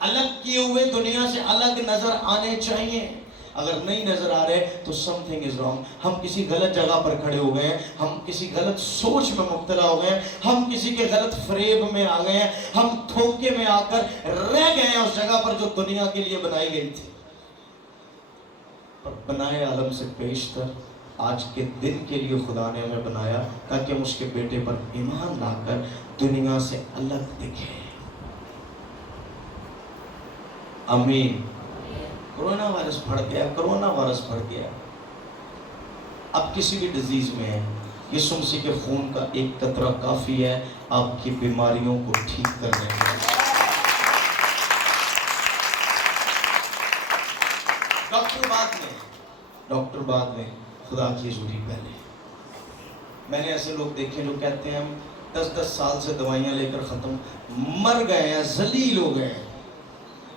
अलग किए हुए दुनिया से अलग नजर आने चाहिए। अगर नहीं नजर आ रहे तो समथिंग इज रॉन्ग। हम किसी गलत जगह पर खड़े हो गए हैं, हम किसी गलत सोच में मुब्तला हो गए, हम किसी के गलत फ्रेब में आ गए हैं, हम धोखे में आकर रह गए हैं उस जगह पर जो दुनिया के लिए बनाई गई थी। पर बनाए आलम से पेशतर आज के दिन के लिए खुदा ने हमें बनाया ताकि हम उसके बेटे पर ईमान लाकर दुनिया से अलग दिखे। आमीन। कोरोना वायरस बढ़ गया, कोरोना वायरस बढ़ गया। अब किसी भी डिजीज में है, यीशु मसीह के खून का एक कतरा काफी है आपकी बीमारियों को ठीक करने के लिए। डॉक्टर बाद में, खुदा की हज़ूरी पहले। मैंने ऐसे लोग देखे जो कहते हैं हम 10-10 साल से दवाइयाँ लेकर ख़त्म, मर गए हैं, ज़लील हो गए हैं,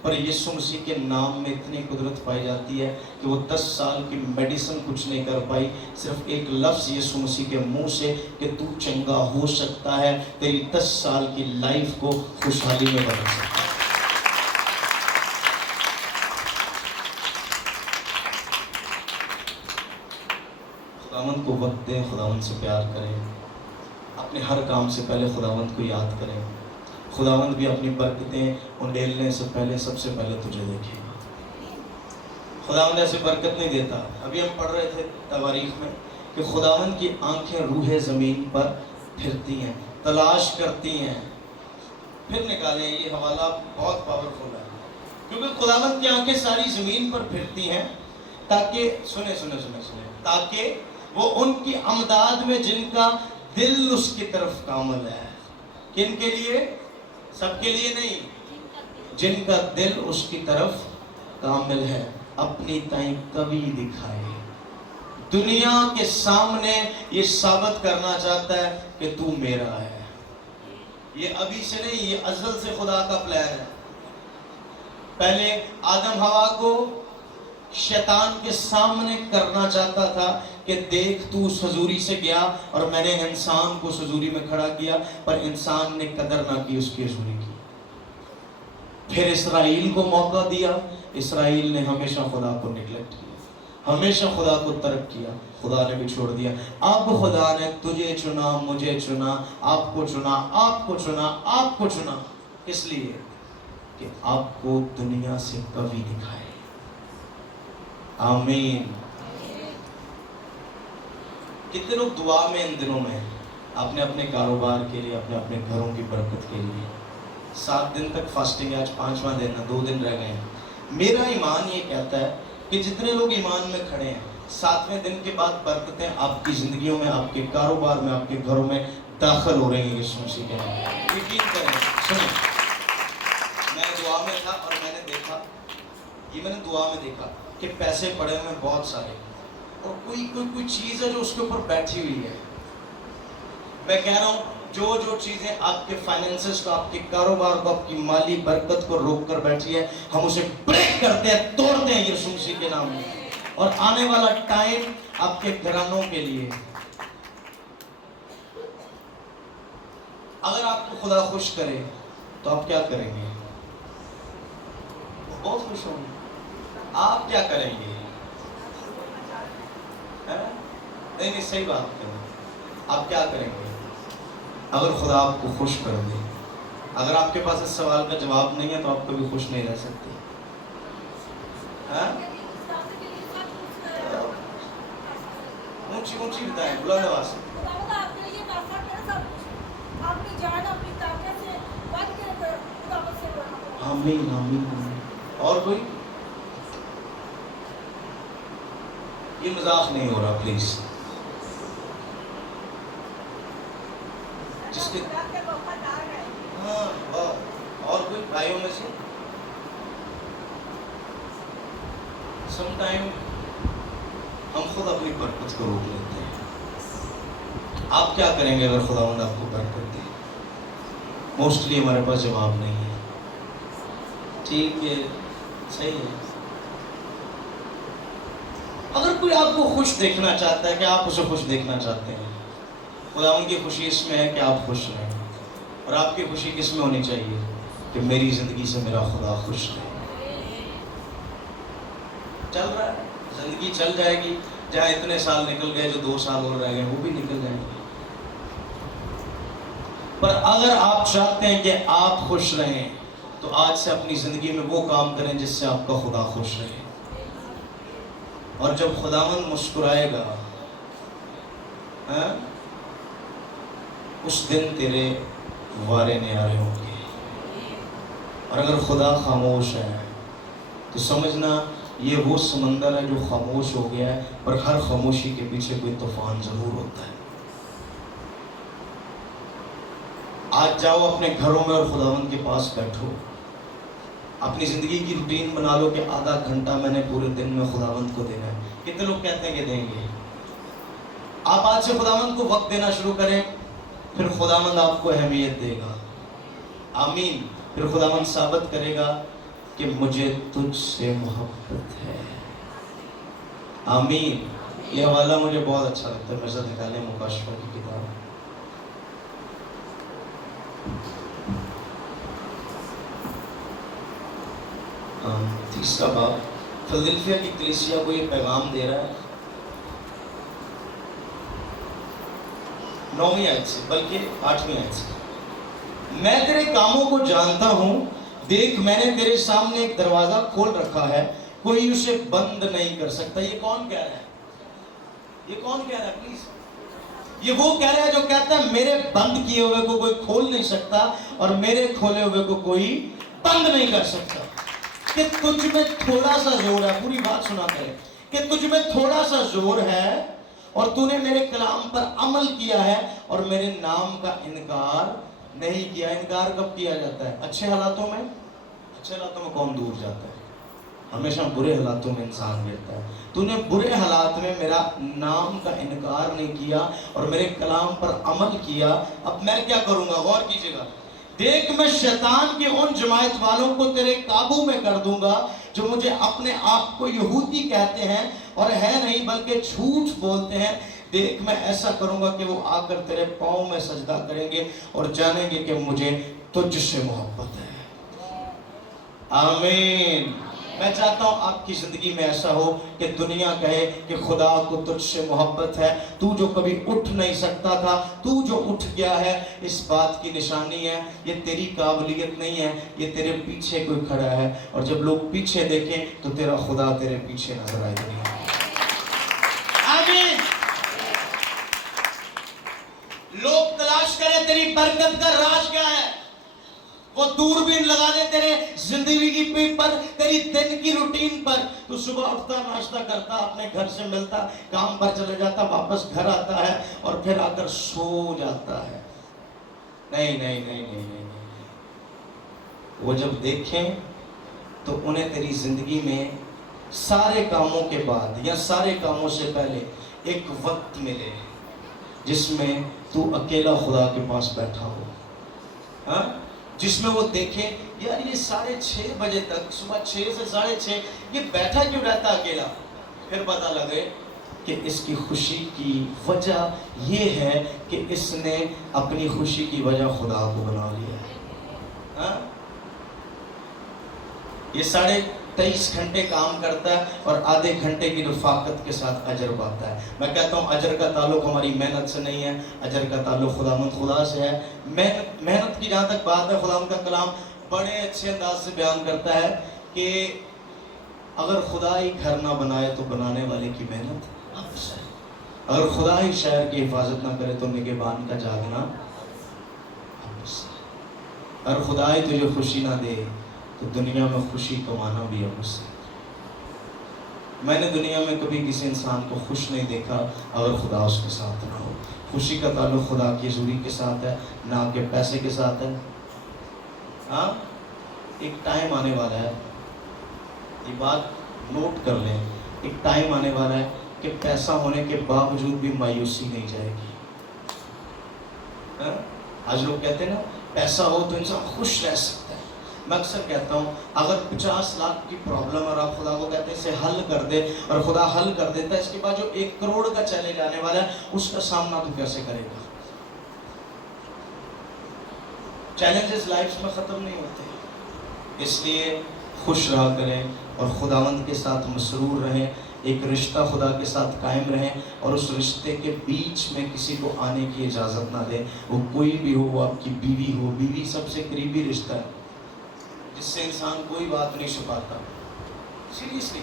पर यीशु मसीह के नाम में इतनी कुदरत पाई जाती है कि वो 10 साल की मेडिसिन कुछ नहीं कर पाई। सिर्फ एक लफ्ज़ यीशु मसीह के मुंह से कि तू चंगा हो सकता है, तेरी 10 साल की लाइफ को खुशहाली में बदल सकता है। खुदावंद को वक्त दें, खुदावंद से प्यार करें, अपने हर काम से पहले खुदावंद को याद करें। खुदावंद भी अपनी बरकतें उंडेलने से पहले सबसे पहले तुझे देखेगा। खुदावंद ऐसे बरकत नहीं देता। अभी हम पढ़ रहे थे तवारीख में कि खुदावंद की आंखें रूहे ज़मीन पर फिरती हैं, तलाश करती हैं, फिर निकालें। ये हवाला बहुत पावरफुल है, क्योंकि खुदावंद की आंखें सारी ज़मीन पर फिरती हैं ताकि सुने सुने सुने सुने ताकि वो उनकी अमदाद में जिनका दिल उसकी तरफ कामल है। किन के लिए? सबके लिए नहीं, जिनका दिल उसकी तरफ कामिल है, अपनी ताई कवि दिखाए। दुनिया के सामने ये साबित करना चाहता है कि तू मेरा है। ये अभी से नहीं, ये अज़ल से खुदा का प्लान है। पहले आदम हवा को शैतान के सामने करना चाहता था कि देख तू उस हजूरी से गया और मैंने इंसान को उस हजूरी में खड़ा किया, पर इंसान ने कदर ना की उसकी हजूरी की। फिर इसराइल को मौका दिया, इसराइल ने हमेशा खुदा को निगलेक्ट किया, हमेशा खुदा को तर्क किया, खुदा ने भी छोड़ दिया। अब खुदा ने तुझे चुना, मुझे चुना, आपको चुना, आपको चुना, आपको चुना, इसलिए कि आपको दुनिया से कवि दिखाए। आमीन। कितने लोग दुआ में इन दिनों में अपने अपने कारोबार के लिए, अपने अपने घरों की बरकत के लिए 7 दिन तक फास्टिंग है, आज 5वां दिन है, 2 दिन रह गए हैं। मेरा ईमान ये कहता है कि जितने लोग ईमान में खड़े हैं, 7वें दिन के बाद बरकतें आपकी ज़िंदगियों में, आपके कारोबार में, आपके घरों में दाखिल हो रही हैं यीशु मसीह के नाम। यकीन करें। सुनिए, मैं दुआ में था और मैंने देखा, ये मैंने दुआ में देखा कि पैसे पड़े हुए हैं बहुत सारे, और कोई चीज़ है जो उसके ऊपर बैठी हुई है। मैं कह रहा हूँ जो जो चीज़ें आपके फाइनेंसेस को, आपके कारोबार को, आपकी माली बरकत को रोक कर बैठी है, हम उसे ब्रेक करते हैं, तोड़ते हैं यीशु मसीह के नाम में। और आने वाला टाइम आपके घरानों के लिए, अगर आपको खुदा खुश करे तो आप क्या करेंगे? बहुत खुश होंगे। आप क्या करेंगे? है ना? नहीं, सही बात करें। आप क्या करेंगे अगर खुदा आपको खुश कर दे? अगर आपके पास इस सवाल का जवाब नहीं है तो आप कभी खुश नहीं रह सकते। ऊंची ऊंची बताएं, बुलंद आवाज से। आमीन आमीन। और कोई? ये मजाक नहीं हो रहा, प्लीज। जिसके हाँ, और कोई भाइयों में से? समटाइम हम खुद अपनी बरकत को रोक लेते हैं। आप क्या करेंगे अगर खुदावंद आपको बरकत दे? मोस्टली हमारे पास जवाब नहीं है। ठीक है, सही है। अगर कोई आपको खुश देखना चाहता है कि आप उसे खुश देखना चाहते हैं, खुदावंद की खुशी इसमें है कि आप खुश रहें। और आपकी खुशी किस में होनी चाहिए? कि मेरी ज़िंदगी से मेरा खुदा खुश रहे। चल रहा है, ज़िंदगी चल जाएगी। जहाँ इतने साल निकल गए, जो 2 साल और रह गए वो भी निकल जाएंगे। पर अगर आप चाहते हैं कि आप खुश रहें तो आज से अपनी ज़िंदगी में वो काम करें जिससे आपका खुदा खुश रहे। और जब खुदावंद मुस्कुराएगा, उस दिन तेरे वारे न्यारे होंगे। और अगर खुदा खामोश है तो समझना ये वो समंदर है जो खामोश हो गया है, पर हर खामोशी के पीछे कोई तूफान जरूर होता है। आज जाओ अपने घरों में और खुदावंद के पास बैठो। अपनी ज़िंदगी की रूटीन बना लो कि आधा घंटा मैंने पूरे दिन में खुदावंद को देना है। कितने लोग कहते हैं कि देंगे? आप आज से खुदावंद को वक्त देना शुरू करें, फिर खुदावंद आपको अहमियत देगा। आमीन। फिर खुदावंद साबित करेगा कि मुझे तुझसे मोहब्बत है। आमीन। ये हवाला मुझे बहुत अच्छा लगता है। मेरे साथ निकालें मुकाशफा की किताब। तीसरा बाब फिलदिल्फिया की कलीसिया को ये पैगाम दे रहा है, 9वीं आयत से, बल्कि 8वीं आयत से। मैं तेरे कामों को जानता हूं, देख मैंने तेरे सामने एक दरवाजा खोल रखा है, कोई उसे बंद नहीं कर सकता। ये कौन कह रहा है? ये कौन कह रहा है? प्लीज, ये वो कह रहा है जो कहता है मेरे बंद किए हुए को कोई खोल नहीं सकता और मेरे खोले हुए को कोई बंद नहीं कर सकता। कि तुझ में थोड़ा सा जोर है, पूरी बात सुना करें, कि तुझ में थोड़ा सा जोर है और तूने मेरे कलाम पर अमल किया है और मेरे नाम का इनकार नहीं किया। इनकार कब किया जाता है? अच्छे हालातों में। अच्छे हालातों में कौन दूर जाता है? हमेशा बुरे हालातों में इंसान गिरता है। तूने बुरे हालात में मेरा नाम का इनकार नहीं किया और मेरे कलाम पर अमल किया। अब मैं क्या करूंगा? गौर कीजिएगा। देख मैं शैतान के उन जमायत वालों को तेरे काबू में कर दूंगा जो मुझे अपने आप को यहूदी कहते हैं और है नहीं बल्कि झूठ बोलते हैं। देख मैं ऐसा करूंगा कि वो आकर तेरे पाँव में सजदा करेंगे और जानेंगे कि मुझे तुझसे मोहब्बत है। आमीन। मैं चाहता हूं आपकी जिंदगी में ऐसा हो कि दुनिया कहे कि खुदा को तुझसे मोहब्बत है। तू जो कभी उठ नहीं सकता था, तू जो उठ गया है, इस बात की निशानी है ये तेरी काबिलियत नहीं है, ये तेरे पीछे कोई खड़ा है। और जब लोग पीछे देखें तो तेरा खुदा तेरे पीछे नजर आएगा। आमीन। लोग तलाश करें तेरी बरकत का राज क्या है, वो दूरबीन लगा दे तेरे जिंदगी पर, तेरी दिन की रूटीन पर। तू सुबह उठता, नाश्ता करता, अपने घर से मिलता, काम पर चले जाता, वापस घर आता है और फिर आकर सो जाता है। नहीं नहीं नहीं नहीं नहीं, वो जब देखें तो उन्हें तेरी जिंदगी में सारे कामों के बाद या सारे कामों से पहले एक वक्त मिले जिसमें तू अकेला खुदा के पास बैठा हो। हाँ, जिसमें वो देखे यार ये 6:30 बजे तक, सुबह 6 से 6:30 ये बैठा क्यों रहता अकेला। फिर पता लगे कि इसकी खुशी की वजह ये है कि इसने अपनी खुशी की वजह खुदा को बना लिया है। हाँ? ये 23.5 घंटे काम करता है और आधे घंटे की रफाकत के साथ अजर पाता है। मैं कहता हूँ अजर का ताल्लुक हमारी मेहनत से नहीं है, अजर का ताल्लुक खुदावंद खुदा से है। मेहनत की जहाँ तक बात है, खुदावंद का कलाम बड़े अच्छे अंदाज से बयान करता है कि अगर खुदा ही घर ना बनाए तो बनाने वाले की मेहनत वापस है। अगर खुदा ही शहर की हिफाजत ना करे तो निगहबान का जागना वापस है। अगर खुदा ही तुझे खुशी ना दे तो दुनिया में खुशी कमाना भी है मुझसे। मैंने दुनिया में कभी किसी इंसान को खुश नहीं देखा अगर खुदा उसके साथ ना हो। खुशी का ताल्लुक खुदा की हज़ूरी के साथ है, ना के पैसे के साथ है। हाँ, एक टाइम आने वाला है, ये बात नोट कर लें, एक टाइम आने वाला है कि पैसा होने के बावजूद भी मायूसी नहीं जाएगी। हाँ? आज लोग कहते हैं ना पैसा हो तो इंसान खुश रह सकता है। मैं अक्सर कहता हूँ अगर 50 लाख की प्रॉब्लम और आप खुदा को कहते हैं इसे हल कर दे और खुदा हल कर देता है, इसके बाद जो 1 करोड़ का चैलेंज आने वाला है उसका सामना तो कैसे करेगा। चैलेंजेस लाइफ में ख़त्म नहीं होते, इसलिए खुश रहा करें और खुदावंद के साथ मसरूर रहें, एक रिश्ता खुदा के साथ कायम रहें और उस रिश्ते के बीच में किसी को आने की इजाज़त ना दें। वो कोई भी हो, वो आपकी बीवी हो, बीवी सबसे करीबी रिश्ता है जिससे इंसान कोई बात नहीं छुपाता। सीरियसली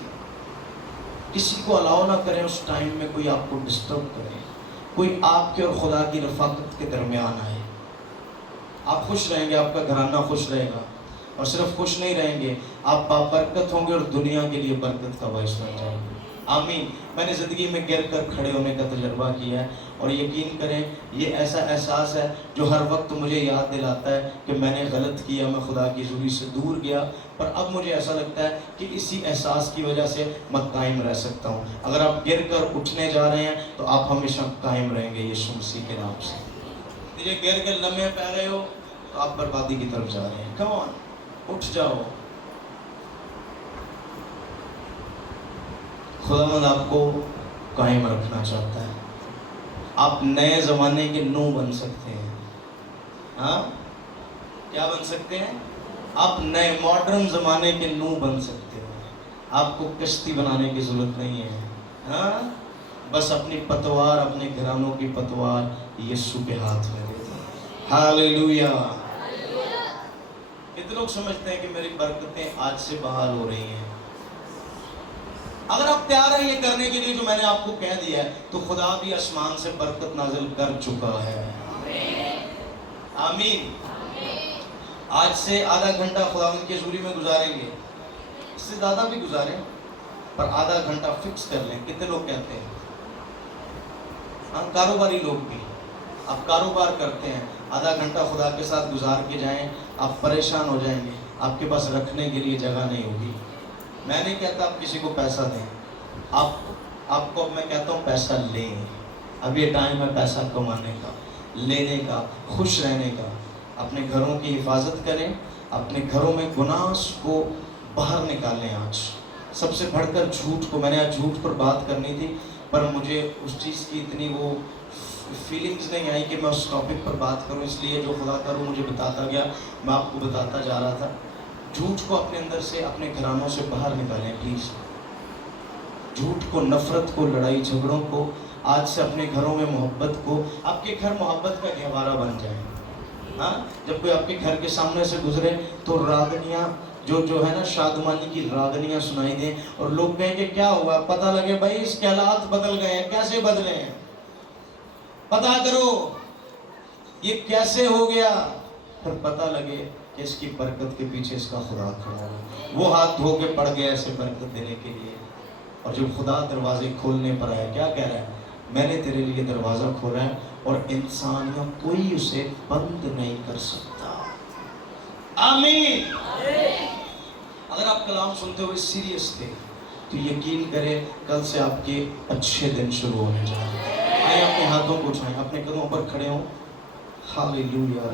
किसी को अलाउ ना करें उस टाइम में कोई आपको डिस्टर्ब करे, कोई आपके और खुदा की रफ़ाकत के दरमियान आए। आप खुश रहेंगे, आपका घराना खुश रहेगा और सिर्फ खुश नहीं रहेंगे, आप बाबरकत होंगे और दुनिया के लिए बरकत का बाइस बन जाएंगे। आमीन। मैंने ज़िंदगी में गिर कर खड़े होने का तजर्बा किया है, और यकीन करें ये ऐसा एहसास है जो हर वक्त मुझे याद दिलाता है कि मैंने गलत किया, मैं खुदा की हुजूरी से दूर गया। पर अब मुझे ऐसा लगता है कि इसी एहसास की वजह से मैं कायम रह सकता हूँ। अगर आप गिर कर उठने जा रहे हैं तो आप हमेशा कायम रहेंगे यीशु मसीह के नाम से। ये गिर कर लम्हे पै रहे हो तो आप बर्बादी की तरफ जा रहे हैं। कम ऑन, उठ जाओ। खुदावंद आपको कायम रखना चाहता है। आप नए ज़माने के नूह बन सकते हैं। हाँ, क्या बन सकते हैं? आप नए मॉडर्न ज़माने के नूह बन सकते हैं। आपको कश्ती बनाने की ज़रूरत नहीं है। हाँ, बस अपनी पतवार, अपने घरानों की पतवार यीशु के हाथ में दे दो। हालेलुया। कितने लोग समझते हैं कि मेरी बरकतें आज से बहाल हो रही हैं? अगर आप तैयार हैं ये करने के लिए जो मैंने आपको कह दिया है, तो खुदा भी आसमान से बरकत नाजिल कर चुका है। आमीन। आज से आधा घंटा खुदावंद की हुजूरी में गुजारेंगे, इससे ज़्यादा भी गुजारें, पर आधा घंटा फिक्स कर लें। कितने लोग कहते हैं? हाँ, कारोबारी लोग भी, आप कारोबार करते हैं, आधा घंटा खुदा के साथ गुजार के जाएं। आप परेशान हो जाएंगे, आपके पास रखने के लिए जगह नहीं होगी। मैं नहीं कहता आप किसी को पैसा दें, आपको मैं कहता हूँ पैसा लें। अब ये टाइम है पैसा कमाने का, लेने का, खुश रहने का। अपने घरों की हिफाजत करें, अपने घरों में गुनाह को बाहर निकालें। आज सबसे बढ़कर झूठ को, मैंने आज झूठ पर बात करनी थी, पर मुझे उस चीज़ की इतनी वो फीलिंग्स नहीं आई कि मैं उस टॉपिक पर बात करूं, इसलिए जो खुदा करूं मुझे बताता गया, मैं आपको बताता जा रहा था। झूठ को अपने अंदर से, अपने घरानों से बाहर निकालें प्लीज़। झूठ को, नफरत को, लड़ाई झगड़ों को, आज से अपने घरों में मोहब्बत को, आपके घर मोहब्बत का गहवारा बन जाए। हाँ, जब कोई आपके घर के सामने से गुजरे तो रागनियाँ जो है ना, शादमानी की रागनियाँ सुनाई दें, और लोग कहें कि क्या हुआ, पता लगे भाई इसके हालात बदल गए हैं। कैसे बदले हैं? पता करो ये कैसे हो गया, फिर पता लगे कि इसकी बरकत के पीछे इसका खुदा खड़ा है। वो हाथ धो के पड़ गया ऐसे बरकत देने के लिए, और जब खुदा दरवाजे खोलने पर आया, क्या कह रहा है? मैंने तेरे लिए दरवाज़ा खोला है और इंसान या कोई उसे बंद नहीं कर सकता। आमीन। अगर आप कलाम सुनते हुए सीरियस थे तो यकीन करें कल से आपके अच्छे दिन शुरू होने जा रहे हैं। आइए अपने हाथों को उठाएं, अपने कदमों पर खड़े हों। हालेलुया।